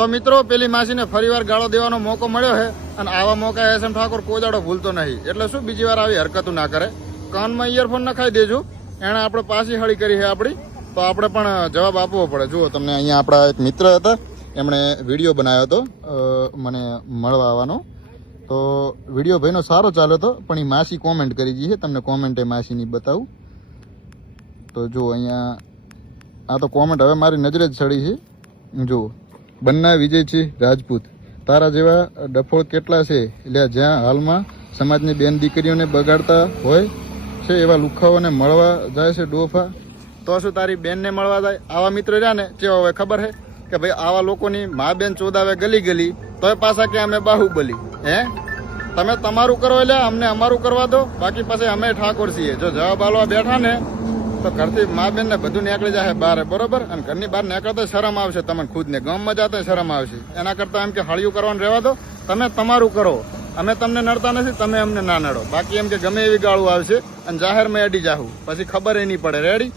તો મિત્રો પેલી માસીને ફરીવાર ગાળો દેવાનો મોકો મળ્યો છે અને આવા મોકા એસએમ ઠાકોર કોઈ દાડો ભૂલતો નહીં, એટલે શું બીજી વાર આવી હરકતું ના કરે. કાનમાં ઇયરફોન નખાઈ દેજો, એને આપણે પાછી હળી કરી છે આપણી, તો આપણે પણ જવાબ આપવો પડે. જુઓ તમને અહીંયા આપણા એક મિત્ર હતા, એમણે વિડીયો બનાવ્યો હતો મને મળવા આવવાનો, તો વિડીયો ભાઈનો સારો ચાલ્યો હતો, પણ એ માસી કોમેન્ટ કરી ગઈ છે, તમને કોમેન્ટ એ માસીની બતાવું. તો જુઓ અહીંયા આ તો કોમેન્ટ હવે મારી નજરે જ ચડી છે. જુઓ, બન્ના વિજયસિંહ રાજપૂત, તારા જેવા ડફોળ કેટલા છે, એટલે જ્યાં હાલમાં સમાજની બેન દીકરીઓને બગાડતા હોય છે એવા લુખાઓને મળવા જાય છે ડોફા, તો શું તારી બેનને મળવા જાય? આવા મિત્ર રહ્યા ને કેવા હોય ખબર છે કે ભાઈ આવા લોકોની મા બેન ચોદાવે ગલી ગલી, તોય પાછા કે અમે બાહુબલી. હે, તમે તમારું કરો એટલે અમને અમારું કરવા દો, બાકી પછી અમે ઠાકોર છીએ. જો જવાબ આલવા બેઠા ને તો ઘરથી મા બેન ને બધું નીકળી જાય બહાર, બરોબર? અને ઘરની બહાર નીકળતા શરમ આવશે તમને ખુદને, ગામમાં જતા શરમ આવશે. એના કરતા એમ કે હળિયું કરવાનું રહેવા દો, તમે તમારું કરો, અમે તમને નડતા નથી, તમે અમને ના નડો. બાકી એમ કે ગમે એવી ગાળું આવશે અને જાહેરમાં એડી જાહું, પછી ખબર નહીં પડે. રેડી?